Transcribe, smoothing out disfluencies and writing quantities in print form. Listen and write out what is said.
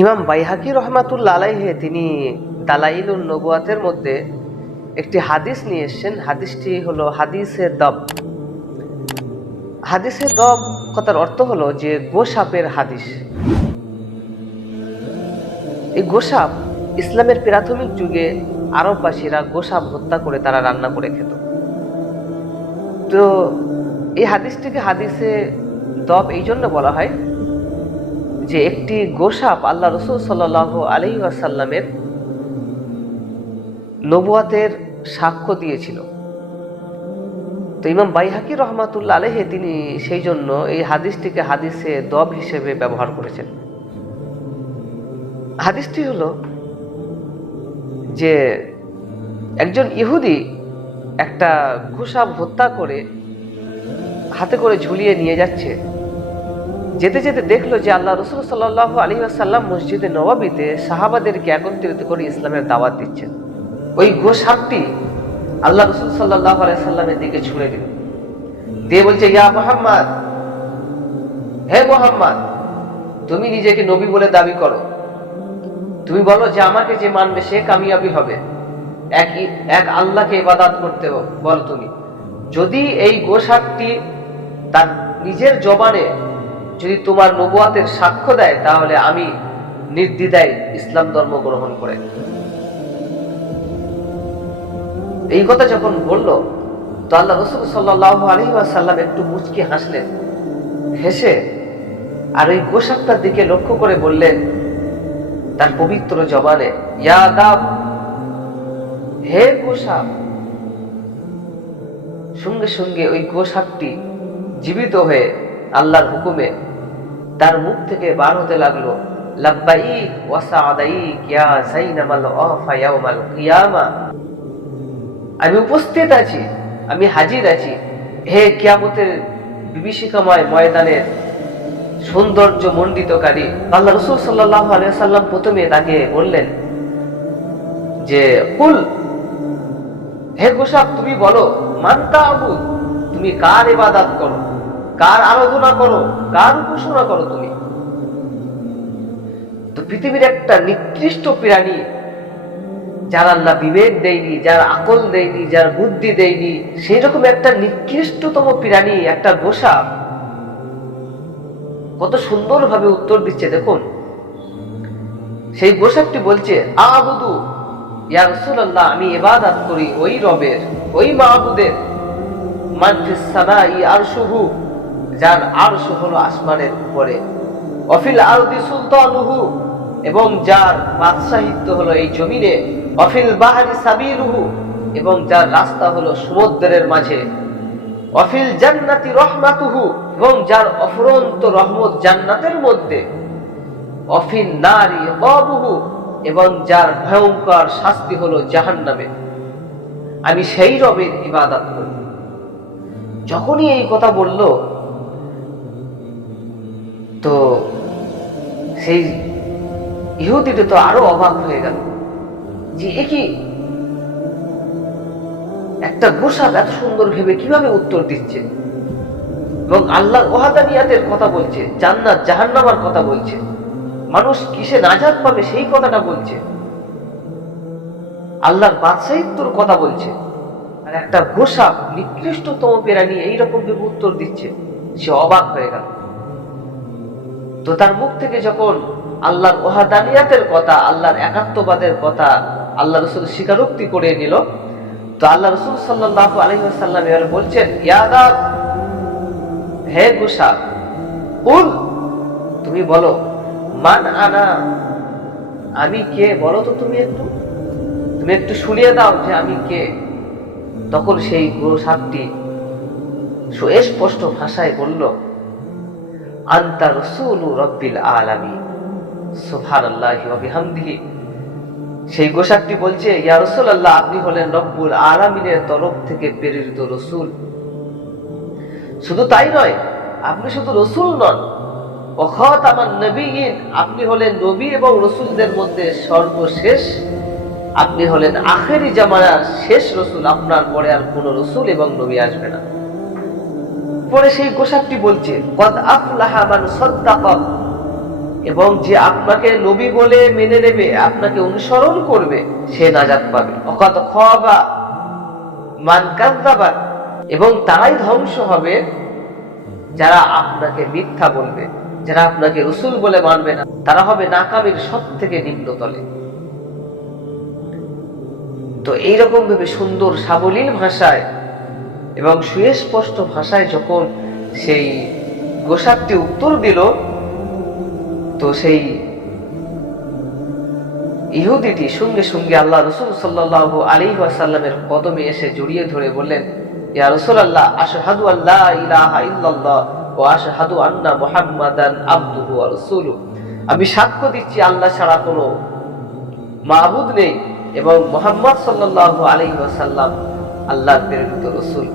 ইমাম বাইহাকি রহমাতুল্লাহ আলাইহি তিনি দালাইলুন নবুয়াতের মধ্যে একটি হাদিস নিয়ে এসেছেন। হাদিসটি হলো হাদিসে দব। হাদিসে দব কথার অর্থ হলো যে গোসাপের হাদিস। এই গোসাপ ইসলামের প্রাথমিক যুগে আরববাসীরা গোসাপ হত্যা করে তারা রান্না করে খেত। তো এই হাদিসটিকে হাদিসে দব এই জন্য বলা হয় যে একটি গোসাপ আল্লাহ রসুল সাল্লাল্লাহু আলাইহি ওয়াসাল্লামের নবুয়াতের সাক্ষ্য দিয়েছিল। তো ইমাম বাইহাকি রহমাতুল্লাহ আলাইহি তিনি সেই জন্য এই হাদিসটিকে হাদিসে দব হিসেবে ব্যবহার করেছেন। হাদিসটি হলো যে একজন ইহুদি একটা গোসাপ হত্যা করে হাতে করে ঝুলিয়ে নিয়ে যাচ্ছে। যেতে যেতে দেখলো যে আল্লাহ রসুল সাল্লাল্লাহু আলাইহি ওয়াসাল্লাম মসজিদে নববীতে সাহাবাদেরকে একত্রিত করে ইসলামের দাওয়াত দিচ্ছেন। ওই গোসাপটি আল্লাহ রসুল সাল্লাল্লাহু আলাইহি ওয়াসাল্লামের দিকে ছুঁড়ে দিল, দিয়ে বলছে, ইয়া মুহাম্মদ, হে মুহাম্মদ, তুমি নিজেকে নবী বলে দাবি করো, তুমি বলো যে আমাকে যে মানবে সে কামিয়াবি হবে, এক আল্লাহকে ইবাদত করতে বলো তুমি। যদি এই গোসাপটি তার নিজের জবানে যদি তোমার নবুয়াতের সাক্ষ্য দেয় তাহলে আমি নির্দ্বিধায় ইসলাম ধর্ম গ্রহণ করে। এই কথা যখন বলল তো আল্লাহ রাসূল সাল্লাল্লাহু আলাইহি ওয়াসাল্লাম একটু মুচকি হাসলেন, হেসে আর ওই গোসাপটার দিকে লক্ষ্য করে বললেন তার পবিত্র জবানে, ইয়া দাব, হে গোসাপ। সঙ্গে সঙ্গে ওই গোসাপটি জীবিত হয়ে আল্লাহর হুকুমে তার মুখ থেকে বার হতে লাগলো, লাব্বাইক ওয়া সাআদাইক ইয়া যাইনামাল আফা ইয়াউমাল কিয়ামা। আমি উপস্থিত আছি, আমি হাজির আছি, হে কিয়ামতের বিভীষিকাময় ময়দানের সৌন্দর্য মণ্ডিতকারী। আল্লাহ রাসূল সাল্লাল্লাহু আলাইহি ওয়াসাল্লাম প্রথমে তাকে বললেন যে কুল, হে গোসাপ তুমি বলো, মান তা'বুদ, তুমি কার ইবাদত করো, কার আরাধনা করো, কার উপাসনা করো তুমি। তো পৃথিবীর একটা নিকৃষ্ট প্রাণী, যার আল্লাহ বিবেক দেয়নি, যার আকল দেয়নি, যার বুদ্ধি দেয়নি, সেই রকম একটা নিকৃষ্টতম প্রাণী একটা গোসাপ কত সুন্দরভাবে উত্তর দিচ্ছে দেখুন। সেই গোসাপটি বলছে, আবুদু ইয়া রাসূলুল্লাহ, আমি ইবাদত করি ওই রবের, ওই মাবুদের, মান ফিস সামাই আরশুহু, যার আরশ হলো আসমানের উপরে, অফিল আরদি সুলতানুহু, এবং যার বাদশাহিত্ব হলো এই জমিনে, অফিল বাহরি সাবিলুহু, এবং যার রাস্তা হলো সমুদ্রের মাঝে, অফিল জান্নাতি রহমাতুহু, এবং যার অফুরন্ত রহমত জান্নাতের মধ্যে, অফিল নারি ইকাবুহু, এবং যার ভয়ঙ্কর শাস্তি হলো জাহান্নামে। আমি সেই রবের ইবাদত করি। যখনই এই কথা বলল তো সেই ইহুদিটা তো আরো অবাক হয়ে গেল যে এ কি, একটা গোসাপ এত সুন্দর ভেবে কিভাবে উত্তর দিচ্ছে, এবং আল্লাহর ওয়াহদানিয়াতের কথা বলছে, জান্নাত জাহান্নামের কথা বলছে, মানুষ কিসে নাজাত পাবে সেই কথাটা বলছে, আল্লাহর বাদশাহিত্বর কথা বলছে, আর একটা গোসাপ নিকৃষ্টতম প্রাণী এইরকম ভেবে উত্তর দিচ্ছে। সে অবাক হয়ে গেল। তো তার মুখ থেকে যখন আল্লাহর ওয়াহদানিয়াতের কথা, আল্লাহর একাত্মবাদের কথা আল্লাহ রাসূল স্বীকারোক্তি করে নিল, তো আল্লাহ রাসূল সাল্লাল্লাহু আলাইহি ওয়াসাল্লাম এবার বলছেন, ইয়া দাব, হে গোসাপ, কুল, তুমি বলো, মান আনা, আমি কে, বলো তো তুমি একটু শুনিয়ে দাও যে আমি কে। তখন সেই গোসাপটি সুস্পষ্ট ভাষায় বলল, আনতা রাসূলু রাব্বিল আলামিন, সুবহানাল্লাহি ওয়া বিহামদিহি। সেই গোসাপটি বলছে, ইয়া রাসূলুল্লাহ, আপনি হলেন রব্বুল আলামিনের তরফ থেকে প্রেরিত রাসূল। শুধু তাই নয়, আপনি শুধু রাসূল নন, ওয়া খাতামান নবিয়্যিন, আপনি হলেন নবী এবং রাসূলদের মধ্যে সর্বশেষ, আপনি হলেন আখেরি জামানার শেষ রাসূল, আপনার পরে আর কোনো রাসূল এবং নবী আসবে না। পরে সেই গোসাপটি বলছে, কদ আফলাহা মান সাদ্দাকা, এবং যে আপনাকে নবী বলে মেনে নেবে, আপনাকে অনুসরণ করবে, সে নাজাত পাবে। অকাদ খাবা মান কাযযাবা, এবং তারাই ধ্বংস হবে যারা আপনাকে মিথ্যা বলবে, যারা আপনাকে রাসূল বলে মানবে না, তারা হবে নাকামের সবথেকে নিম্নতলে। তো এইরকম ভাবে সুন্দর সাবলীল ভাষায় এবং সুস্পষ্ট ভাষায় যখন সেই গোসাকটি উত্তর দিল, তো সেই ইহুদিটি সঙ্গে সঙ্গে আল্লাহ রাসূল সাল্লাল্লাহু আলাইহি ওয়াসাল্লামের কদমে এসে জড়িয়ে ধরে বললেন, ইয়া রাসূলুল্লাহ, আশহাদু আল্লা ইলাহা ইল্লাল্লাহ ওয়া আশহাদু আন্না মুহাম্মাদান আবদুহু ওয়া রাসূলুহু, আমি সাক্ষ্য দিচ্ছি আল্লাহ ছাড়া কোনো মাবুদ নেই এবং মুহাম্মদ সাল্লাল্লাহু আলাইহি ওয়াসাল্লাম আল্লাহর প্রেরিত রাসূল।